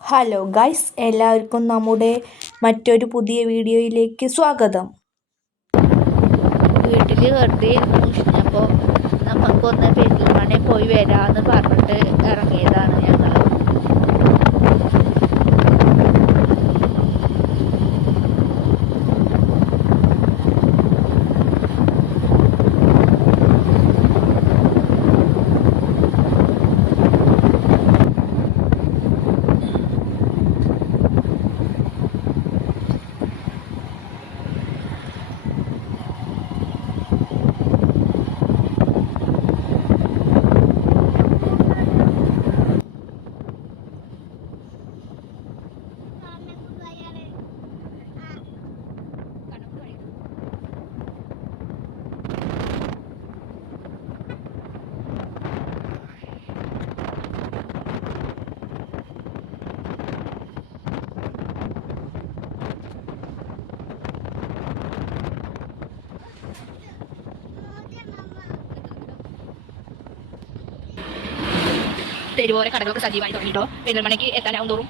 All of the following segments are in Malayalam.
ഹലോ ഗൈസ്, എല്ലാവർക്കും നമ്മുടെ മറ്റൊരു പുതിയ വീഡിയോയിലേക്ക് സ്വാഗതം. വീട്ടിൽ വെറുതെ ഇരുന്നപ്പോൾ നമുക്കൊന്ന് പെരിന്തൽമണ്ണയിൽ പോയി വരാമെന്ന് പറഞ്ഞിട്ട് ഇറങ്ങിയതാണ് ഞങ്ങൾ. തെരുവോര കടകളൊക്കെ സജീവമായി തുടങ്ങിയിട്ടോ. പെരിന്തൽമണ്ണയ്ക്ക് എത്താനാവും തോറും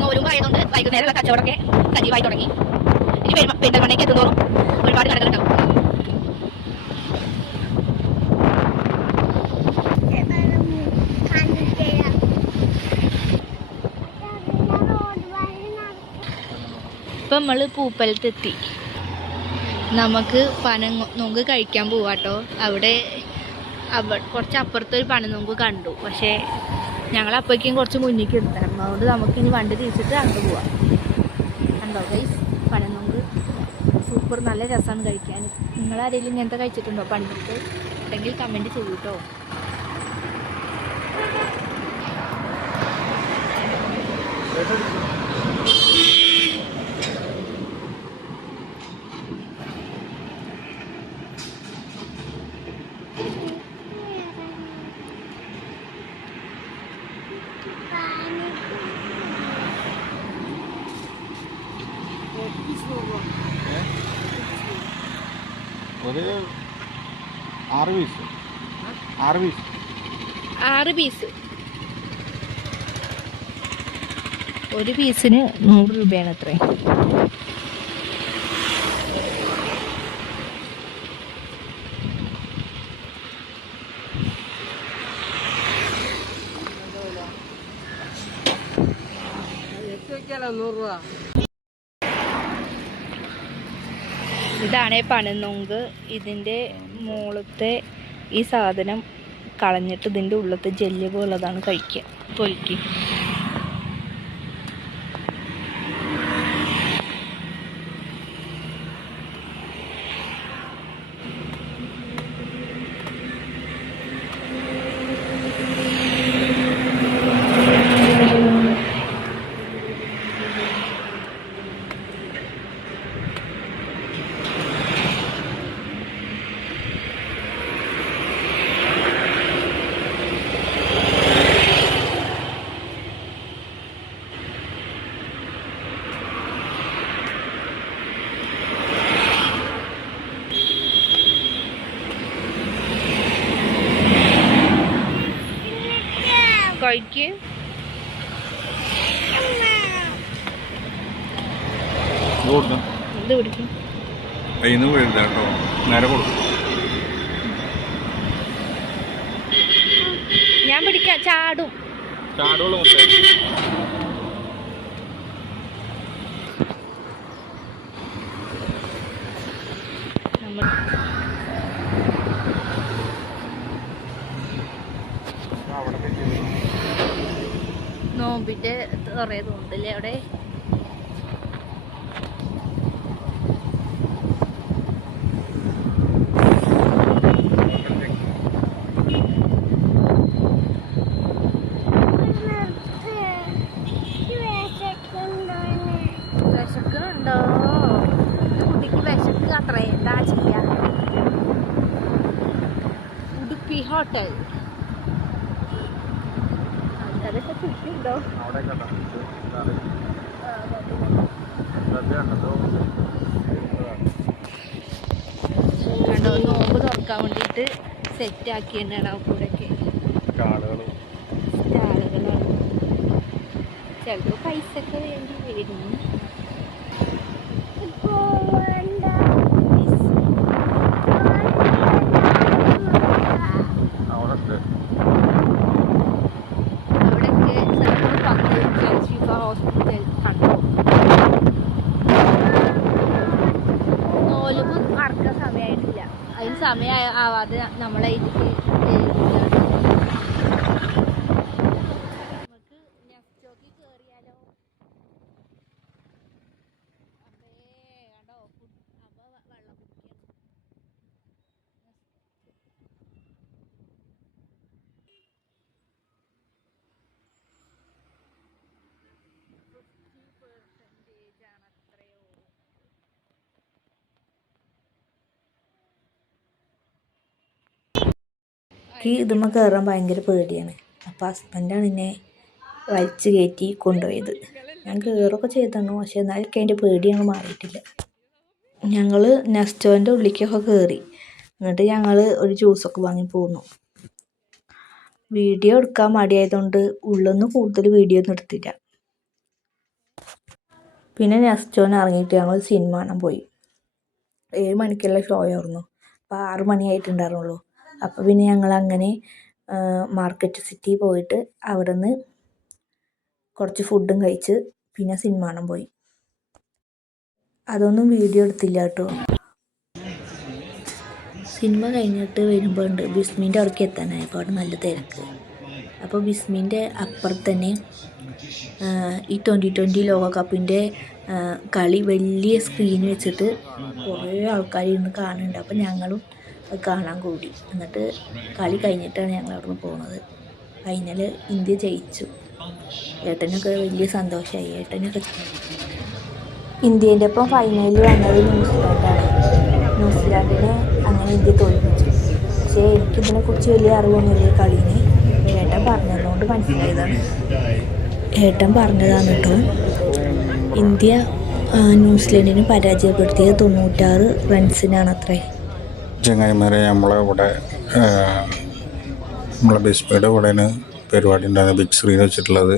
നോലും ആയതുകൊണ്ട് വൈകുന്നേരമുള്ള കച്ചവടമൊക്കെ സജീവമായി തുടങ്ങി. ഇനി പെരിന്തൽമണ്ണയ്ക്ക് എത്തുന്നോറും ഒരുപാട് കടകളുണ്ടാവും. ഇപ്പം നമ്മൾ പൂപ്പലത്തെത്തി. നമുക്ക് പനനൊങ്ക് കഴിക്കാൻ പോവാട്ടോ. അവിടെ കുറച്ച് അപ്പുറത്തൊരു പനനൊങ്ക് കണ്ടു. പക്ഷേ ഞങ്ങൾ അപ്പോഴേക്കും കുറച്ച് മുന്നിലേക്ക് എടുത്തണം. അതുകൊണ്ട് നമുക്കിനി വണ്ടി തിരിച്ചിട്ട് അങ്ങോട്ട് പോവാം. കണ്ടോ ഗൈസ്, പനനൊങ്ക് സൂപ്പർ, നല്ല രസമാണ് കഴിക്കാൻ. നിങ്ങളാരെങ്കിലും ഇങ്ങനത്തെ കഴിച്ചിട്ടുണ്ടോ പണ്ടത്തെ? ഉണ്ടെങ്കിൽ കമൻറ്റ് ചെയ്യൂ കേട്ടോ. ഒരു 6 പീസ്. ഒരു പീസിന് 100 രൂപയാണ് അത്രേ. ഇതാണ് പനനൊങ്ക്. ഇതിൻ്റെ മുകളത്തെ ഈ സാധനം കളഞ്ഞിട്ട് ഇതിൻ്റെ ഉള്ളത്തെ ജെല്ല് പോലുള്ളതാണ് കഴിക്കുക. പൊരിക്ക്. കഴിക്ക്. ഇത് പിടിക്കും. ഞാൻ പിടിക്കാം. ചാടും. നോമ്പിന്റെ കുറേ തോന്നില്ലേ അവിടെ. വിശക്കുന്നുണ്ടോ? കുട്ടിക്ക് വിശക്ക് അത്ര. എന്താ ചെയ്യാ? ഉടുപ്പി ഹോട്ടൽ. അതൊക്കെ ചുറ്റുണ്ടോ? കണ്ടോ, നോമ്പ് തുറക്കാൻ വേണ്ടിയിട്ട് സെറ്റ് ആക്കിയിട്ടാണ് കൂടെയൊക്കെ ആളുകളും സ്റ്റാളുകളാണ്. ചിലപ്പോൾ പൈസ ഒക്കെ വേണ്ടി വരും. അവിടെ അവിടെയൊക്കെ ഷിഫ ഹോസ്പിറ്റൽ കണ്ടു. നോലുമ്പ് മറക്കാൻ സമയമായിട്ടില്ല. അതിന് സമയം ആവാതെ നമ്മളെ ഇതിക്ക് നമുക്ക് നെക്സ്റ്റോക്കി കയറിയാലോ? കണ്ടോ അപ്പോൾ വെള്ളം കുടിക്കണം. എനിക്ക് ഇതുമ്മ കയറാൻ ഭയങ്കര പേടിയാണ്. അപ്പോൾ ഹസ്ബൻഡാണ് എന്നെ വലിച്ച് കയറ്റി കൊണ്ടുപോയത്. ഞാൻ കയറൊക്കെ ചെയ്തിരുന്നു, പക്ഷേ എന്നാലും എനിക്ക് അതിൻ്റെ പേടിയാണ് മാറിയിട്ടില്ല. ഞങ്ങൾ നെസ്റ്റോൻ്റെ ഉള്ളിലേക്കൊക്കെ കയറി. എന്നിട്ട് ഞങ്ങൾ ഒരു ജ്യൂസൊക്കെ വാങ്ങി പോന്നു. വീഡിയോ എടുക്കാൻ മടിയായതുകൊണ്ട് ഉള്ളൊന്നും കൂടുതൽ വീഡിയോ ഒന്നും എടുത്തില്ല. പിന്നെ നെസ്റ്റോന്ന് ഇറങ്ങിയിട്ട് ഞങ്ങൾ സിനിമ കാണാൻ പോയി. 7 മണിക്കുള്ള ഷോ ആയിരുന്നു. അപ്പോൾ 6 മണിയായിട്ടുണ്ടായിരുന്നുള്ളൂ. അപ്പോൾ പിന്നെ ഞങ്ങൾ അങ്ങനെ മാർക്കറ്റ് സിറ്റി പോയിട്ട് അവിടെ നിന്ന് കുറച്ച് ഫുഡും കഴിച്ച് പിന്നെ സിനിമ കാണാൻ പോയി. അതൊന്നും വീഡിയോ എടുത്തില്ല കേട്ടോ. സിനിമ കഴിഞ്ഞിട്ട് വരുമ്പോൾ ഉണ്ട് ബിസ്മീൻ്റെ അവിടേക്ക് എത്താനായപ്പോൾ അവിടെ നല്ല തിരക്ക്. അപ്പോൾ ബിസ്മീൻ്റെ അപ്പുറത്ത് തന്നെ ഈ 2020 ലോകകപ്പിൻ്റെ കളി വലിയ സ്ക്രീൻ വെച്ചിട്ട് കുറേ ആൾക്കാർ ഇരുന്ന് കാണുന്നുണ്ട്. അപ്പോൾ ഞങ്ങളും അത് കാണാൻ കൂടി. എന്നിട്ട് കളി കഴിഞ്ഞിട്ടാണ് ഞങ്ങൾ അവിടെ നിന്ന് പോകുന്നത്. ഫൈനൽ ഇന്ത്യ ജയിച്ചു. ഏട്ടനൊക്കെ വലിയ സന്തോഷമായി. ഏട്ടനൊക്കെ ഇന്ത്യേൻ്റെ ഒപ്പം ഫൈനലിൽ വന്നത് ന്യൂസിലാൻഡാണ്. ന്യൂസിലാൻഡിനെ അങ്ങനെ ഇന്ത്യ തോൽപ്പിച്ചു. പക്ഷേ എനിക്കിതിനെക്കുറിച്ച് വലിയ അറിവൊന്നുമില്ല കളീനെ. ഏട്ടൻ പറഞ്ഞതുകൊണ്ട് മനസ്സിലായതാണ്. ഏട്ടൻ പറഞ്ഞതാണ് കേട്ടോ. ഇന്ത്യ ന്യൂസിലൻഡിനെ പരാജയപ്പെടുത്തിയത് 96 റൺസിനാണ് അത്രേ. ചങ്ങായിമാരെ നമ്മളെ ബിസ്മിയുടെ കൂടെയാണ് പരിപാടി ഉണ്ടായിരുന്നത്, ബിഗ് സ്ക്രീൻ വെച്ചിട്ടുള്ളത്.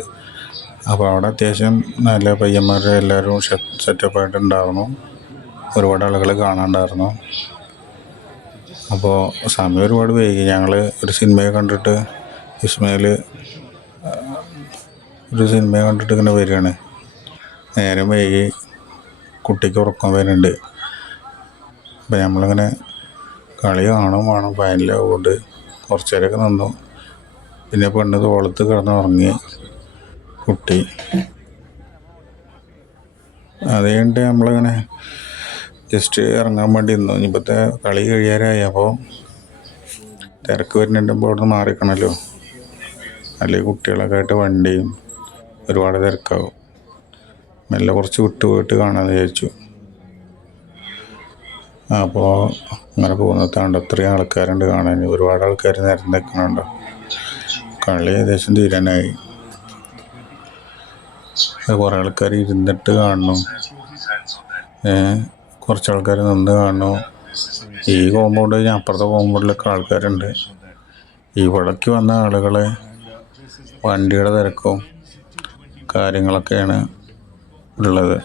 അപ്പോൾ അവിടെ അത്യാവശ്യം നല്ല പയ്യന്മാർ എല്ലാവരും സെറ്റപ്പായിട്ടുണ്ടായിരുന്നു. ഒരുപാട് ആളുകൾ കാണാനുണ്ടായിരുന്നു. അപ്പോൾ സമയം ഒരുപാട് വൈകി. ഞങ്ങൾ ഒരു സിനിമയെ കണ്ടിട്ട് ഇസ്മയിൽ ഒരു സിനിമയെ കണ്ടിട്ട് ഇങ്ങനെ വരികയാണ്. നേരം വൈകി, കുട്ടിക്ക് ഉറക്കം വരുന്നുണ്ട്. അപ്പോൾ നമ്മളിങ്ങനെ കളി വേണം ഫൈനലാവുകൊണ്ട് കുറച്ച് നേരമൊക്കെ നിന്നു. പിന്നെ പെണ്ണ് തോളത്ത് കിടന്ന് ഉറങ്ങി കുട്ടി. അത് കഴിഞ്ഞിട്ട് നമ്മളിങ്ങനെ ജസ്റ്റ് ഇറങ്ങാൻ വേണ്ടി നിന്നു. ഇനിയിപ്പോഴത്തെ കളി കഴിയാറായി. അപ്പോൾ തിരക്ക് വരുന്നുണ്ടുമ്പോൾ അവിടെ നിന്ന് മാറിക്കണമല്ലോ, അല്ലെങ്കിൽ കുട്ടികളൊക്കെ ആയിട്ട് വണ്ടിയും ഒരുപാട് തിരക്കാവും. മെല്ലെ കുറച്ച് വിട്ട് പോയിട്ട് കാണാമെന്ന് വിചാരിച്ചു. അപ്പോൾ അങ്ങനെ പോകുന്നതാണ്ട് അത്രയും ആൾക്കാരുണ്ട് കാണാൻ. ഒരുപാട് ആൾക്കാർ നേരം നിൽക്കണുണ്ടോ. കളി ഏകദേശം തീരാനായി. കുറേ ആൾക്കാർ ഇരുന്നിട്ട് കാണുന്നു, കുറച്ച് ആൾക്കാർ നിന്ന് കാണുന്നു. ഈ കോമ്പൗണ്ട് കഴിഞ്ഞാൽ അപ്പുറത്തെ കോമ്പൗണ്ടിലൊക്കെ ആൾക്കാരുണ്ട്. ഇവിടേക്ക് വന്ന ആളുകളെ വണ്ടിയുടെ തിരക്കും കാര്യങ്ങളൊക്കെയാണ് ഉള്ളത്.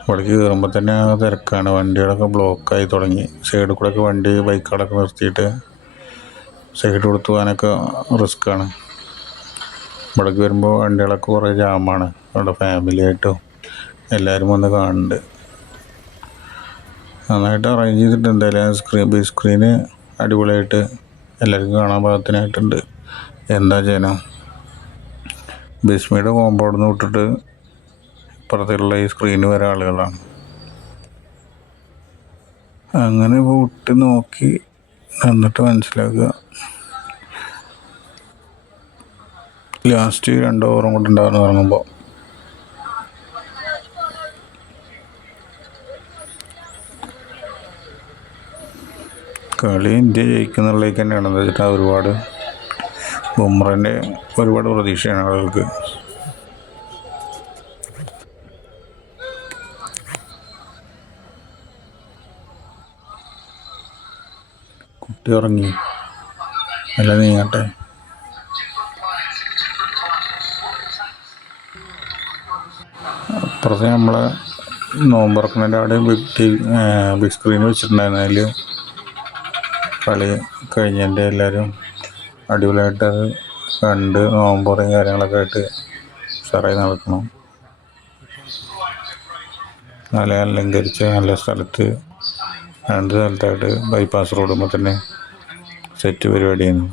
ഇവിടേക്ക് കയറുമ്പോൾ തന്നെ ആ തിരക്കാണ്. വണ്ടികളൊക്കെ ബ്ലോക്കായി തുടങ്ങി. സൈഡിൽ കൂടെയൊക്കെ വണ്ടി ബൈക്കുകളൊക്കെ നിർത്തിയിട്ട് സൈഡ് കൊടുത്ത് പോകാനൊക്കെ റിസ്ക്കാണ്. ഇവിടേക്ക് വരുമ്പോൾ വണ്ടികളൊക്കെ കുറേ ജാമാണ്. അവിടെ ഫാമിലിയായിട്ടും എല്ലാവരും വന്ന് കാണുന്നുണ്ട്. നന്നായിട്ട് അറേഞ്ച് ചെയ്തിട്ട് എന്തായാലും ബിഗ് സ്ക്രീന് അടിപൊളിയായിട്ട് എല്ലാവർക്കും കാണാൻ പാകത്തിനായിട്ടുണ്ട്. എന്താ ചെയ്യണം, ബിസ്മിയുടെ കോമ്പൗണ്ടിൽ നിന്ന് വിട്ടിട്ട് ഇപ്പുറത്തുള്ള ഈ സ്ക്രീന് വരെ ആളുകളാണ്. അങ്ങനെ വിട്ട് നോക്കി എന്നിട്ട് മനസ്സിലാക്കുക. ലാസ്റ്റ് 2 ഓവറും കൂടെ ഉണ്ടാകുന്ന ഇറങ്ങുമ്പോൾ കളി ഇന്ത്യ ജയിക്കുന്നുള്ളതിലേക്ക് തന്നെയാണ്. എന്താ വെച്ചിട്ട് ഒരുപാട് ബുംറേൻ്റെ ഒരുപാട് പ്രതീക്ഷയാണ് ആളുകൾക്ക്. കുട്ടി ഉറങ്ങി. എല്ലാം നീങ്ങട്ടെ. അപ്പുറത്ത് നമ്മളെ നോമ്പുറക്കണേൻ്റെ അവിടെ ബിഗ് സ്ക്രീൻ വെച്ചിട്ടുണ്ടായിരുന്നു. അതിൽ കളി കഴിഞ്ഞതിൻ്റെ എല്ലാവരും അടിപൊളിയായിട്ട് അത് കണ്ട് നോമ്പുറയും കാര്യങ്ങളൊക്കെ ആയിട്ട് ഉഷാറായി നടക്കണം. നല്ല അലങ്കരിച്ച് നല്ല സ്ഥലത്ത് 2 സ്ഥലത്തായിട്ട് ബൈപ്പാസ് റോഡുമ്പോൾ തന്നെ സെറ്റ് പരിപാടിയാണ്.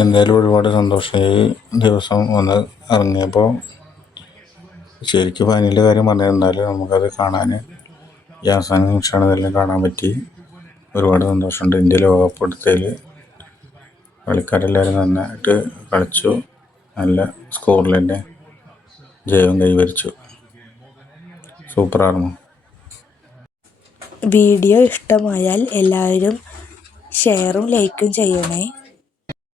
എന്തായാലും ഒരുപാട് സന്തോഷമായി ദിവസം ഒന്ന് ഇറങ്ങിയപ്പോൾ. ശരിക്കും ഫൈനലിൻ്റെ കാര്യം പറഞ്ഞിരുന്നാലും നമുക്കത് കാണാൻ ഈ അവസാന നിമിഷമാണ് ഇതെല്ലാം കാണാൻ പറ്റി. ഒരുപാട് സന്തോഷമുണ്ട്. ഇന്ത്യ ലോകകപ്പ് എടുത്തതിൽ കളിക്കാരെല്ലാവരും നന്നായിട്ട് കളിച്ചു. നല്ല സ്കോറിൽ തന്നെ ജയം കൈവരിച്ചു. സൂപ്പറായിരുന്നു. വീഡിയോ ഇഷ്ടമായാൽ എല്ലാവരും ഷെയറും ലൈക്കും ചെയ്യണേ.